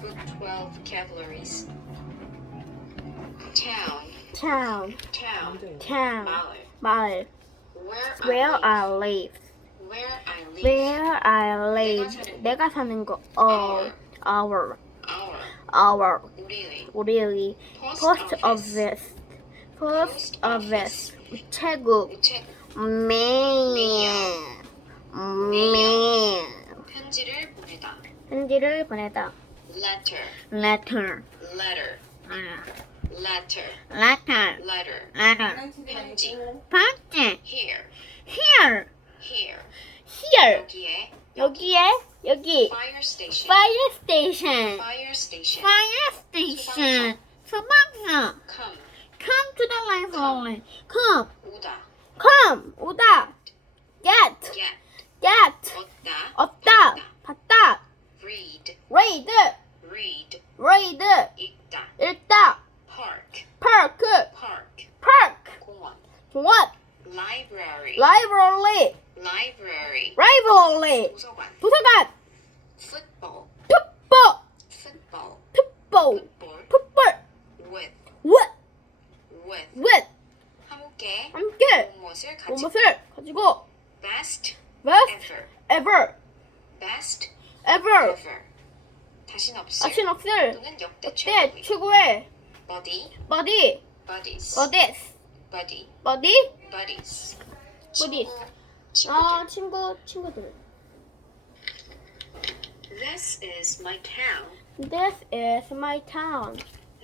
Grammar Book 12 Vocabularies. Town. town, Town. town, 마을. 마을, Where I where live. I live, Where I live. where I live, 내가 사는 곳, Our. our, Our. our, 우리. 우리, post office, post office, 우체국, man, 편지를 보내다. 편지를 보내다, Letter. letter, Letter. Letter. letter, Letter. letter, 편지. 편지, Here. here, Here. here, 여기에. 여기, Fire station. fire station, Fire station. fire station, 소방서, Come. come to the library, come, 오다. come, 오다, get, Get. get, 얻다. 얻다, 받다, Read. read, Read. read, 읽다. 읽다, Park. park, Park. park, 공원. 공원, Library. library, Library. library, 도서관. 도서관, Football. 풋볼, Football. 풋볼, Football. 풋볼, With. with, With. with, 함께. 함께, 무엇을 가지고. 무엇을 가지고, Best. best, Ever. ever, Best. ever, Ever. 다신 없을. 다신 없을, 또는 역대 그때 최고의. 최고의, Body. body, Buddies. bodies, Buddy. body, Buddies. Buddies. 친구들. 친구들. This is my town. This is my town.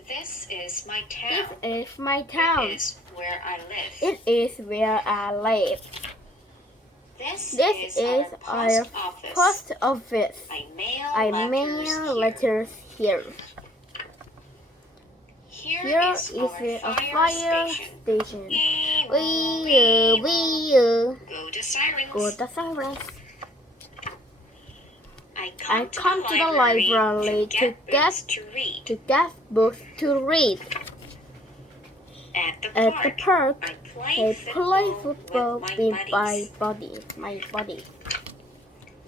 This is my This town. is my It town. is where I live. It is where I live. This This is our post office. post office. I mail I letters mail here. letters here. Here Here is is our a fire station. station. We We go to sirens. go the sirens. I I come to the library to get to read. to get books to read. At the At park, the park, I I play football with with my my body.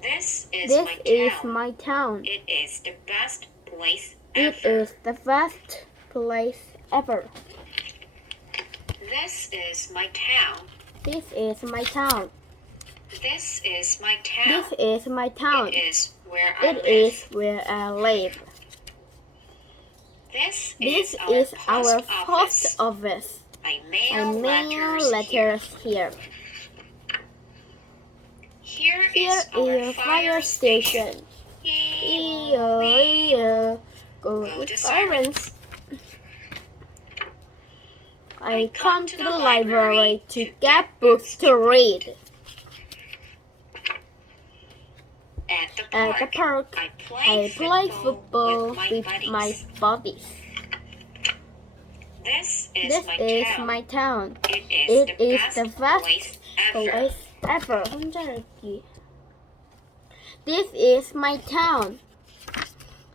This is This my is town. my town. It is the best place It ever. is the best place ever. This is my town. This is my town. This is my town. This is my town. It is where I It live. is where I live. This This is is our post post office. I I mail, mail letters here. Here Here is our is a fire station. Ee-oh, go with sirens. I come to the library to get books to read. At the park, I play football with my buddies. This is This my is town. my town. It is the best place ever. ever. 혼자 읽기. This is my town.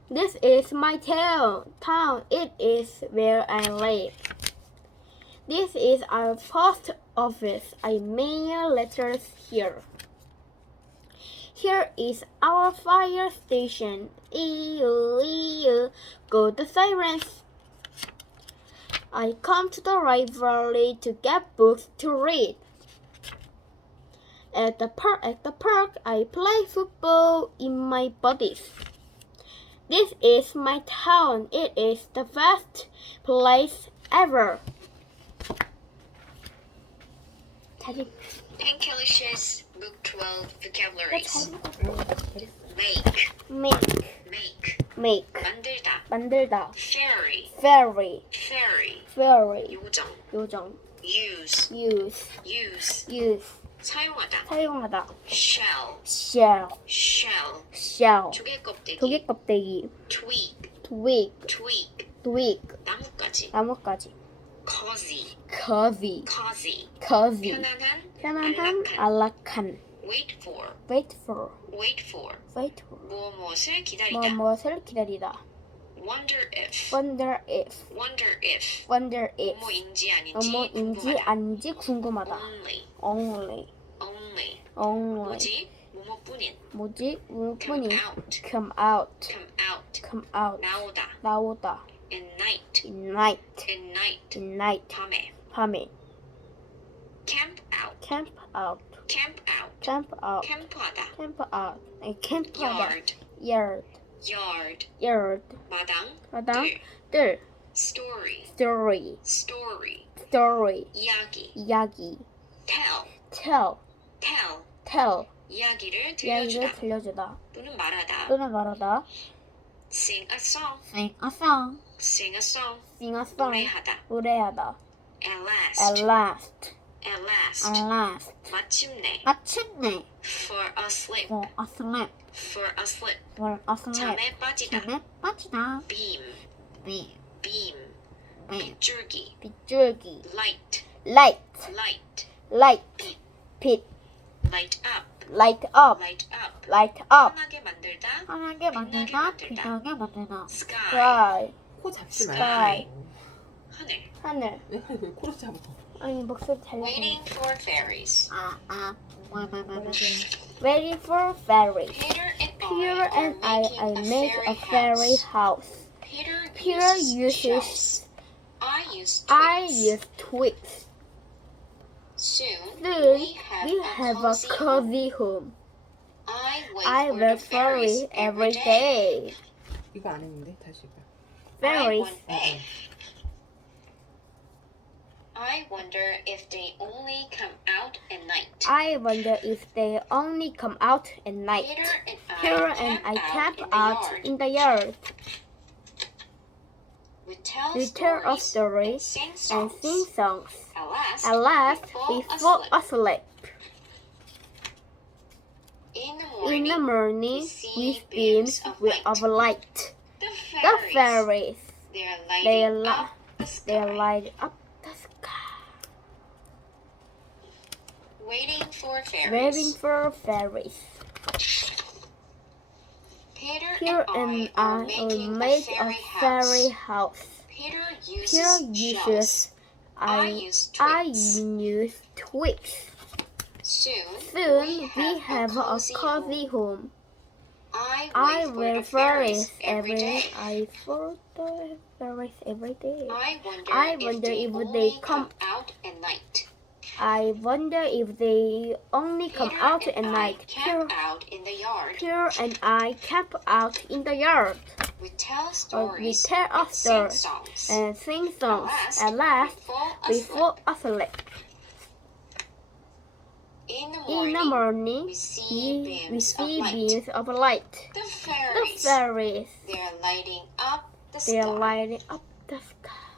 This is my town. It is where I live. This is our post office. I mail letters here. Here is our fire station. Ee-oh, ee-oh, go the sirens. I come to the library to get books to read. At the park, I play football in my buddies. This is my town. It is the best place ever. Pinkelicious Book 12 Vocabularies. Make. Make. 만들다. 만들다. Ferry. Ferry. 요정. Use. 사용하다. Shell. 조개 껍데기. 조개 껍데기. Twig. 나뭇가지. Cozy. 편안한. 안락한. Wait for. 무엇을 기다리다. Wonder if. 뭐뭐인지 뭐뭐인지 아닌지 궁금하다. Only. Only. 뭐지? 뭐뭐뿐인. 뭐지? Come 뿐이 out. come out. Come out. come out. 나오다. 나오다. In night. in night. In night. in night. 밤에. 밤에. Camp out. camp out. Camp out. camp out. 캠프하다. camp out. 캠프하다. Yard. yard. Yard. yard. 마당. 마당. 들. 뜰. Story. story. Story. story. 이야기. 이야기. Tell. tell. Tell. tell. 이야기를 이야기를 들려주다. 들려주다. 또는 말하다. 또는 말하다. Sing a song. sing a song. Sing a song. sing a song. 노래하다. 노래하다. At last. at last. At last. at last. 마침내. 마침내. For a slip. for a slip. For a slip. for a slip. 잠에 빠지다. 잠에 빠지다. Beam. beam. Beam. beam. 빗줄기. 빗줄기. Light. light. Light. light. 빛. 빛. Light up. light up. Light up. light up. 환하게 만들다. 환하게 만들다. 빛나게 만들다. Sky. sky. 코 잡지 말고. sky. 하늘. 하늘. 왜 코로 잡아? 아니 목소리 잘 Waiting for fairies. Waiting for fairy. Peter Peter and I make a fairy house. house. Peter Peter uses uses. shells. I use twigs. I use twigs. Soon, Soon we we have a home. cozy home. I I wait wear for the fairies every day. 이거 안 했는데 다시 해봐. Fairies. I wonder if they only come out at night. I wonder if they only come out at night. Peter Peter and I camp in out the yard. in the yard. We tell We tell a story and sing and songs. sing songs. At last, We fall asleep. In In the morning, we beams of light. The The fairies, fairies, they are they lighting li- up the they sky. light up the sky. Waiting for fairies. Waiting for fairies. Peter Peter and I are making a fairy house. house. Peter Peter uses shells. uses I I use twigs. use twigs. Soon, Soon we have a cozy home. I I wait wear for the fairies every day. I for the fairies every day. I wonder, I wonder if if they they only come- out at night. I wonder if they only come Peter out and at I night. camp out in the yard. Peter and I camp out in the yard We tell we stories tell a and sing story songs. and sing songs. At At last, we we fall fall asleep. asleep. In the In the morning, morning, we see we beams of see light. beams of light. The The fairies, fairies, they are lighting up the they are sky. lighting up the sky.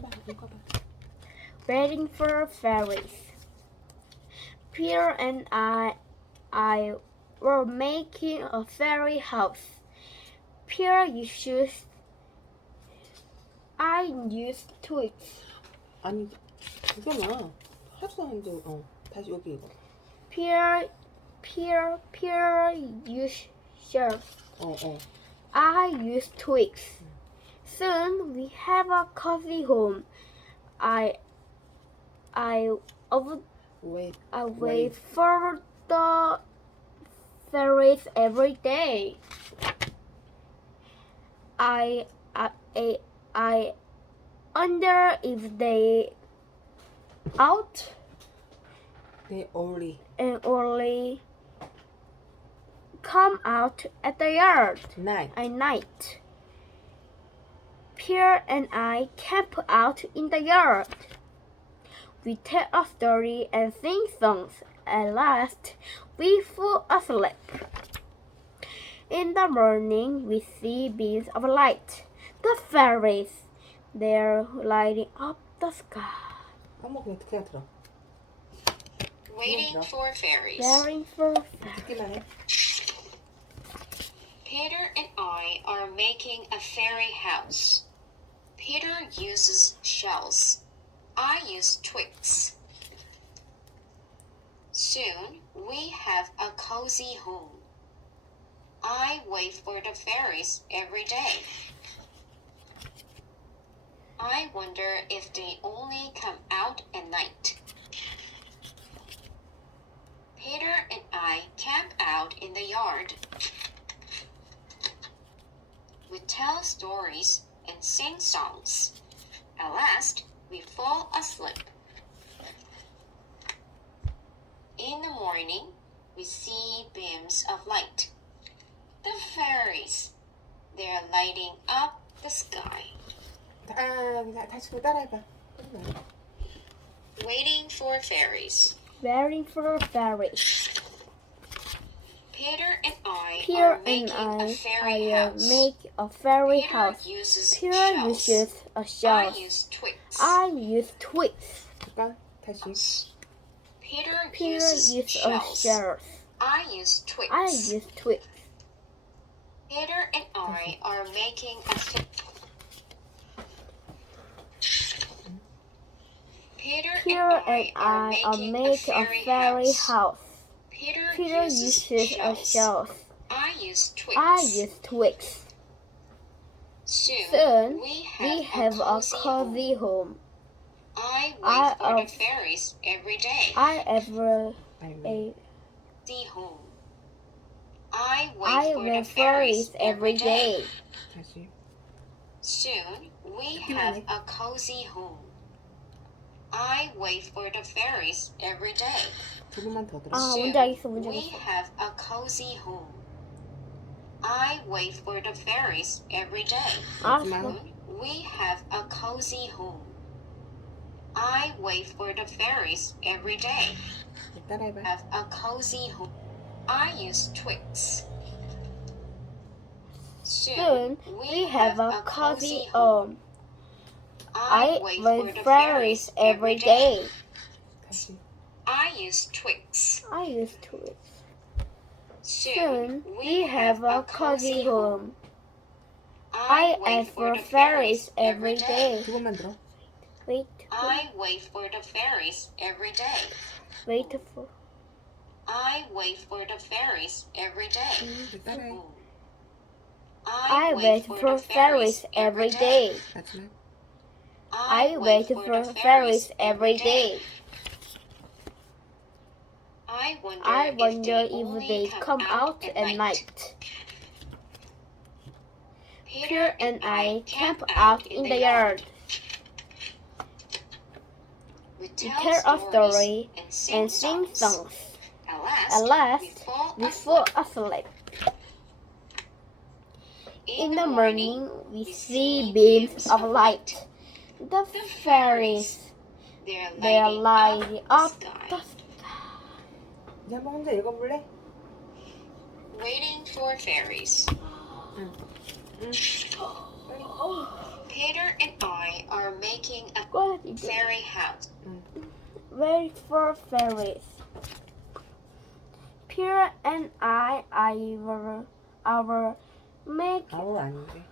봐봐, 이거 봐. Waiting for fairies. Peter and I were making a fairy house. Peter uses I used twigs. 아니 이거만 하지도 않는데 다시 여기 이거. Peter used shells. I used twigs. Soon we have a cozy home. I 왜 wait for the fairies every day. I wonder if they out they only and only come out at the yard night. at night. Pierre and I camp out in the yard. We tell a story and sing songs. At last, we fall asleep. In the morning, we see beams of light. The fairies, they're lighting up the sky. 한번 그냥 그냥 들어. Waiting for fairies. Waiting for fairies. 듣기만 해. Peter and I are making a fairy house. Peter uses shells. I use twigs. Soon we have a cozy home. I wait for the fairies every day. I wonder if they only come out at night. Peter and I camp out in the yard. We tell stories and sing songs. At last, we fall asleep. In the morning, we see beams of light. The fairies. They are lighting up the sky. 다시 또 따라해봐. Waiting for fairies. Waiting for fairies. Peter and I Peter are and making a fairy I house. make a fairy Peter house. uses Peter shells. uses a I shell. use twigs. I use twigs. 잠깐 다시. Peter Peter uses uses a shells. shells. I use twigs. I use twigs. Peter and I are making a Peter Peter and I are making a fairy house. Peter Peter uses uses a shells. shells. I use twigs. I use twigs. Soon, We we have a cozy home. cozy home. I wait I for the of- fairies every day. I ever 아이고. See home. I wait I for the wear fairies fairies every day. 다시. Soon we have a cozy home. I wait for the fairies every day. 두 번만 더 들어. 아, Soon 뭔지 알겠어, 뭔지 we 알겠어. have a cozy home. I wait for the fairies every day. 알았어. Soon we have a cozy home. I wait for the fairies every day. 따라해봐. Have a cozy home. I use twigs. Soon we have a cozy home. I wait for fairies every day. 다시. I use twigs. I use twigs. Soon Soon we have a cozy home. I wait wait for fairies every day. 두 번만 들어. Wait, I wait for the fairies every day. wait for. I wait for the fairies every day. 이제 따라해. I wait for fairies every day. 마지막. I wait for fairies every day. I wonder, I wonder if if they they come out at night. Peter and I camp out in the yard. We We tell tell a story and and sing sing songs. songs. At At last, we we fall fall asleep. asleep. In the morning, we see beams of light. The fairies, they are lighting up the sky. 이제 한번 혼자 읽어볼래? Waiting for fairies. 응. Peter and I are making a Go ahead, you fairy house. Wait for fairies. Peter and I our make 아우 아닌데.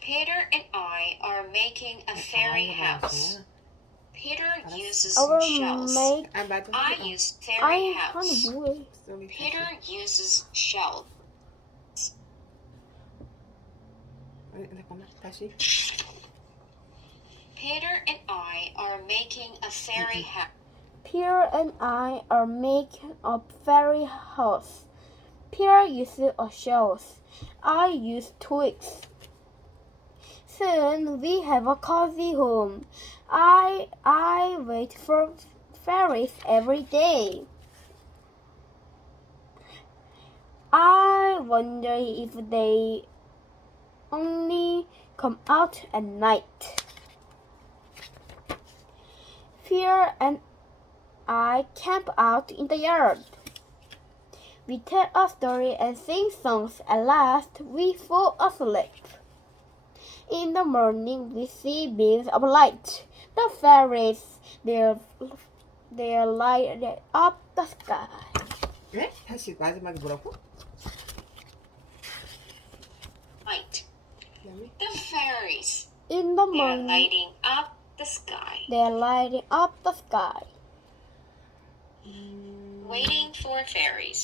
Peter and I are making a fairy house. Peter uses our shells. make. 아 맞아. I use fairy 아니 house. 뭐해? 쏘리 Peter 다시. uses shells. 아니, 잠깐만 다시. Peter and I are making a fairy house. Peter and I are making a fairy house. Peter uses a shells. I use twigs. Soon we have a cozy home. I wait for fairies every day. I wonder if they only come out at night. Peter and I camp out in the yard. We tell a story and sing songs. At last, we fall asleep. In the morning, we see beams of light. The fairies, they light up the sky. 네? 다시 마지막에 뭐라고? Light. 그다음에 The fairies. In the They are morning, lighting up the sky. they are lighting up the sky. Waiting for fairies.